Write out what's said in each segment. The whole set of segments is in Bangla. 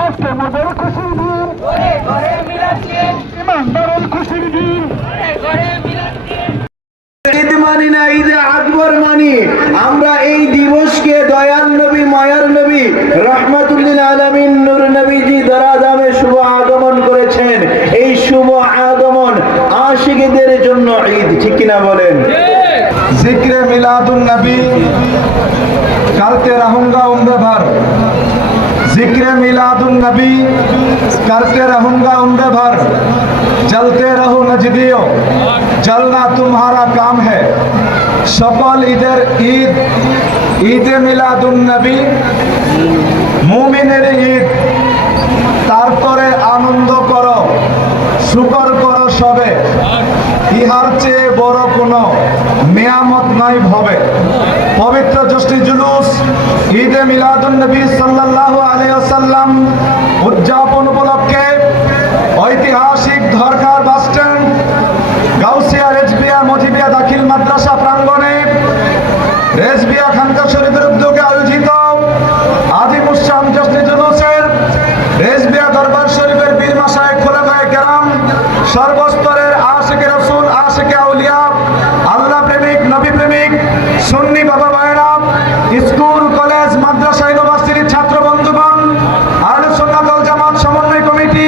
আজকে আমাদের খুশির দিন, ইমানদারের খুশির দিন। ঈদ মানি না, ঈদে আকবর মানি। আমরা এই দিবসকে দয়াল নবী, মায়ার নবী, রহমাতুল্লিল আলামিন, নূর নবীজি দরাদামে শুভ আগমন করেছেন। এই শুভ আগমন আশিকদের জন্য ঈদ, ঠিক কিনা বলেন? जिक्र मिलादुन नबी करते रहूंगा उम्र भर, जिक्र मिलादुन नबी करते रहूंगा उम्र भर, चलते रहो नजदियों चलना तुम्हारा काम है। सकल ईদের ঈদ, ঈদে মিলাদুন নবী মুমিনের ঈদ। তারপরে আনন্দ করো, শুকর করো সবে, ইহার চেয়ে বড় কোনো নিয়ামত নাই ভবে। পবিত্র জ্যৈষ্ঠ জুলুস ঈদে মিলাদুন নবী সাল্লাল্লাহু আলাইহি ওয়াসাল্লাম উদযাপন উপলক্ষে ঐতিহাসিক ধরকার বাস স্ট্যান্ড, গাউসিয়া রেজবিয়া মজিবিয়া দাখিল মাদ্রাসা প্রাঙ্গণে রেজবিয়া খানকা শরীফের উদ্যোগে আয়োজিত আজিমুস-শান জ্যৈষ্ঠ জুলুসের রেজবিয়া দরবার শরীফের বীর মাশায়েখ খোলাফায়ে কেরাম, সর্বস্তরের আশিকে রাসূল, আশিকে আউলিয়া, আল্লাহ প্রেমিক, নবী প্রেমিক, সুন্নি বাবা ভাইরা, স্কুল কলেজ মাদ্রাসা ইউনিভার্সিটির ছাত্র বন্ধুগণ, আহলে সুন্নাত ওয়াল জামাত সমন্বয় কমিটি,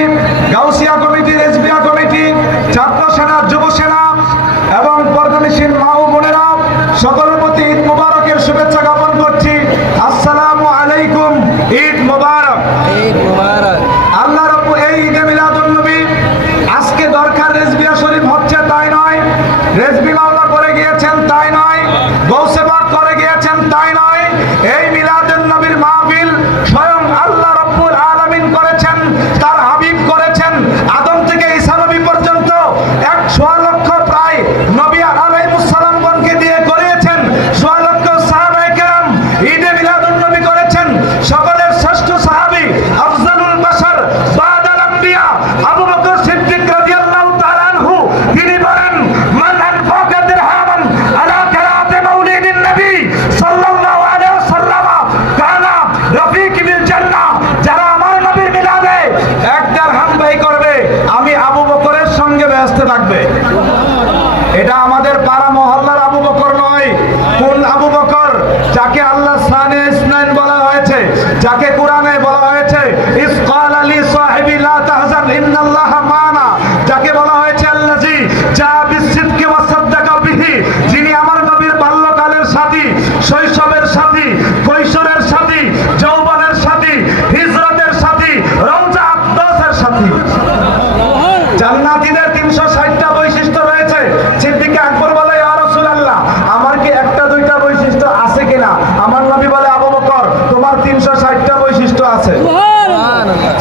গাউসিয়া কমিটি, রেজবিয়া কমিটি, ছাত্র সেনা, যুব সেনা এবং পর্দানিশীন মা ও বোনেরা, সকলের প্রতি ঈদ মুবারকের শুভেচ্ছা জ্ঞাপন করছি। আসসালামু আলাইকুম, ঈদ মুবারক। ঈদ মুবারক। আল্লাহ রাব্বু এই ঈদে মিলাদুন নবী আজকে দরকার রেজবিয়া শরীফ হচ্ছে তাই নয়, রেজবি মাওলা করে গিয়েছেন তাই নয়, গৌসে পাক করে গিয়েছেন তাই নয়। এই মিলাদুন নবীর মাহফিল স্বয়ং আল্লাহ রাব্বুল আলামিন করেছেন, তার হাবিব করেছেন। আদম থেকে ঈসা নবী পর্যন্ত 100 লক্ষ প্রায় নবী আলাইহিস সালামগণকে দিয়ে করিয়েছেন। 100 লক্ষ সাহাবায়ে কেরাম ঈদে মিলাদুন নবী করেছেন। সকলের শ্রেষ্ঠ সাহাবী আফজালুল বাশার বাদাল আম্বিয়া আবু বকর সিদ্দিক রাদিয়াল্লাহু তাআলা আনহু তিনি বলেন, মান আনফাকা দিরহামান আলা কিরাআতি মাউলিদিন থাকবে। এটা আমাদের পাড়া মহল্লার আবু বকর নয়। কোন আবু বকর? যাকে আল্লাহ সানে ইসনাইন বলা হয়েছে, যাকে কোরআনে বলা হয়েছে ইসকাল আলী সাহিবি লা তাহজান ইন্নাল্লাহা মানা, যাকে বলা হয়েছে আল্লাযী জা বিসিদকি ওয়া সাদ্দাকা বিহি, যিনি আমার নবীর বাল্যকালের সাথী, শৈশবের সাথী, কৈশোরের সাথী, যৌবনের সাথী, হিজরতের সাথী, রওজা আকদাসের সাথী। জান্নাতীদের 360টা বৈশিষ্ট্য রয়েছে। সিদ্দিক আকবর বলে, ইয়া রাসূলুল্লাহ, আমার কি একটা দুইটা বৈশিষ্ট্য আছে কিনা? আমার নবী বলে, আবু বকর, তোমার 360টা বৈশিষ্ট্য আছে।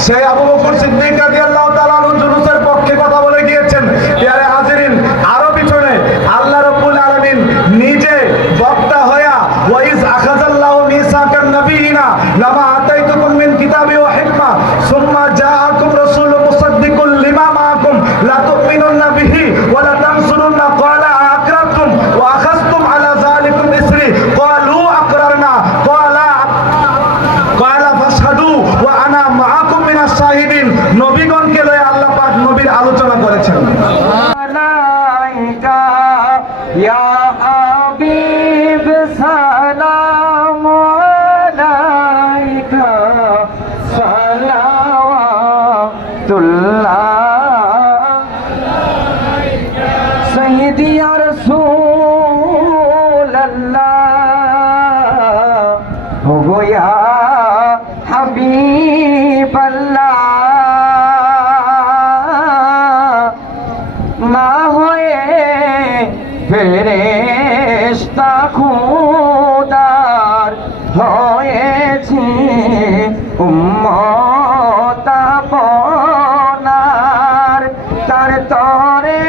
সেই আবু বকর সিদ্দিক রাদিয়াল্লাহু তাআলা আনহু জুলুসের পক্ষে কথা বলে গিয়েছেন। প্রিয় হাজিরিন, আরো পিছনে আল্লাহ রাব্বুল আলামিন নিজে বক্তা হইয়া ওয়াইজ আখাযাল্লাহু মিসাকান নাবিয়িনা লামা আতাইতুকুম মিন কিতাবি ওয়া হিকমা সুম্মা জাআকুম রাসূলুম মুসাদ্দিকুল লিমা মাআকুম লা তু'মিনুন্না বিহি ওয়া লা তানসুরুন্না ক্বালা আকরারতুম ওয়া আখাযতুম আলা যালিকুম ইসরি ক্বালু আকরারনা ক্বালা ফাশহাদু ওয়া আনা মাআকুম মিনাশ শাহিদিন। নবীগণকে লয়ে আল্লাহ পাক নবীর আলোচনা করেছেন। ইয়া হাবিব সালাম আলাইকা সালাওয়াতুল্লাহ সাইয়্যিদি ইয়া রাসূলুল্লাহ ওগো ইয়া হাবিবাল্লাহ, না হয়ে ফেরেশতা খোদার হয়েছি উম্মত আপনার, তার তরে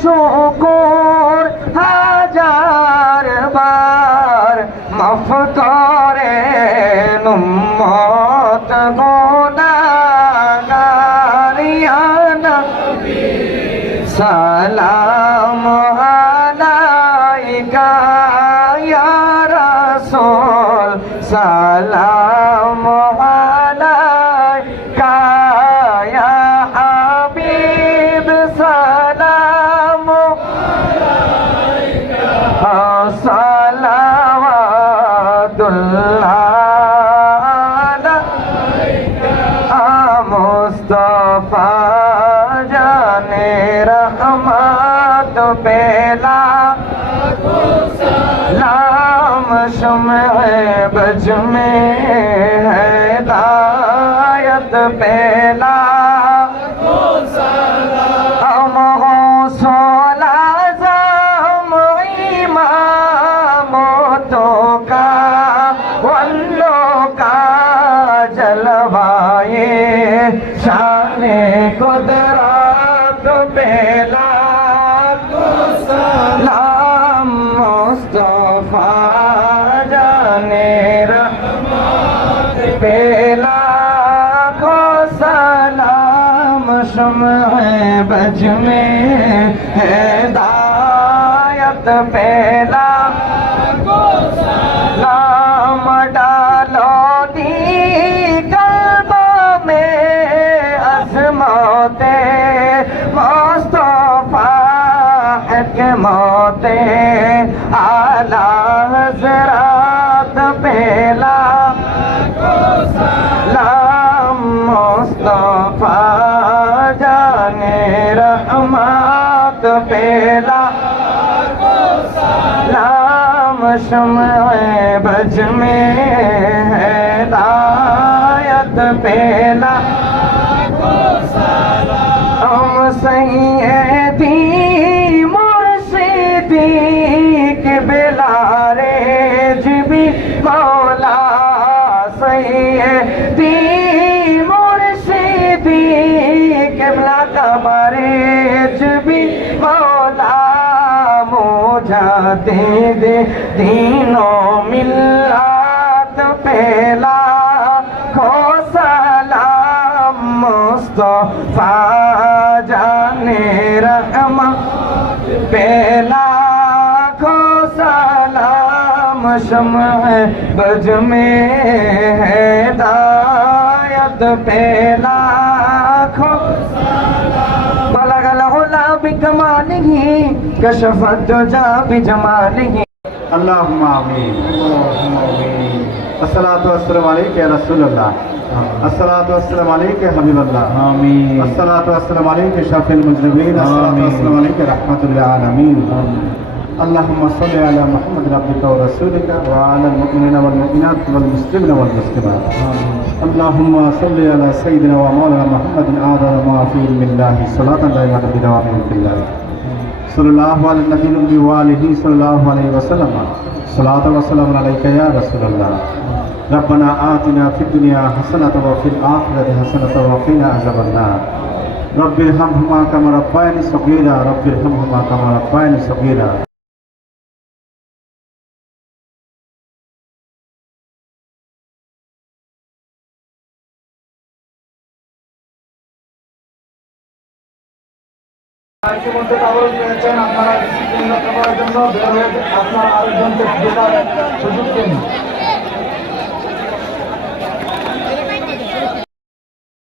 শুকর হাজার বার মাফ করেন উম্মত গুনাহগার। ইয়া নবী সালাম আলাইকা, ইয়া রাসূল সালাম আলাইকা, ইয়া হাবিব সালাম আলাইকা সালাওয়াতুল্লাহ মুস্তাফা জানে रहमत पेला लाम शुमे बज में हिदायत पेला हम हो सोला जाम इमामतों का वल्लों का जलवाए शाने कुदरत पेला सलाम मुस्तफा जाने रहमत पेला को सलाम शुमे बज में हिदायत पेला सलाम डालो दी कल्बों में अज़मते मुस्तफा के मोते आला हज़रात पेला सलाम मुस्तफा जाने रहमत पेला सलाम शुमे बज में हिदायत पेला हम सैयदी मुर्शिदी के बेलारे जिबी मौला सैयदी मुर्शिदी के बेला कमरे जिबी मौला मुझाते दे दीनों मिल्लत पेला खो सलाम मुस्तफा जाने रहमत पेला खो सलाम शम्ह बज में हिदायत पेला खो بلغ العلا بكماله كشف الدجى بجماله اللهم آمين الصلاة والسلام عليك يا رسول الله الصلاة والسلام عليك يا حبيب الله آمين الصلاة والسلام عليك شافي المذنبين الصلاة والسلام عليك رحمة للعالمين اللهم صل على محمد عبدك ورسولك وعلى المؤمنين والمؤمنات والمسلمين والمسلمات اللهم صل على سيدنا ومولانا محمد أعظم ما في علم الله صلاة دائمة بدوام ملك الله صلى الله على النبي الأمي وآله صلى الله عليه وسلم صلاة وسلام عليك يا رسول الله ربنا آتنا في الدنيا حسنة وفي الآخرة حسنة وقنا عذاب النار رب ارحمهما كما ربياني صغيرا رب ارحمهما كما ربياني صغيرا ইতিমধ্যে কাগজ পেয়েছেন, আপনারা ডিসিপ্লিন রক্ষা করার জন্য বের হয়ে আপনারা আরেকজনকে ঢোকার সুযোগ দিন।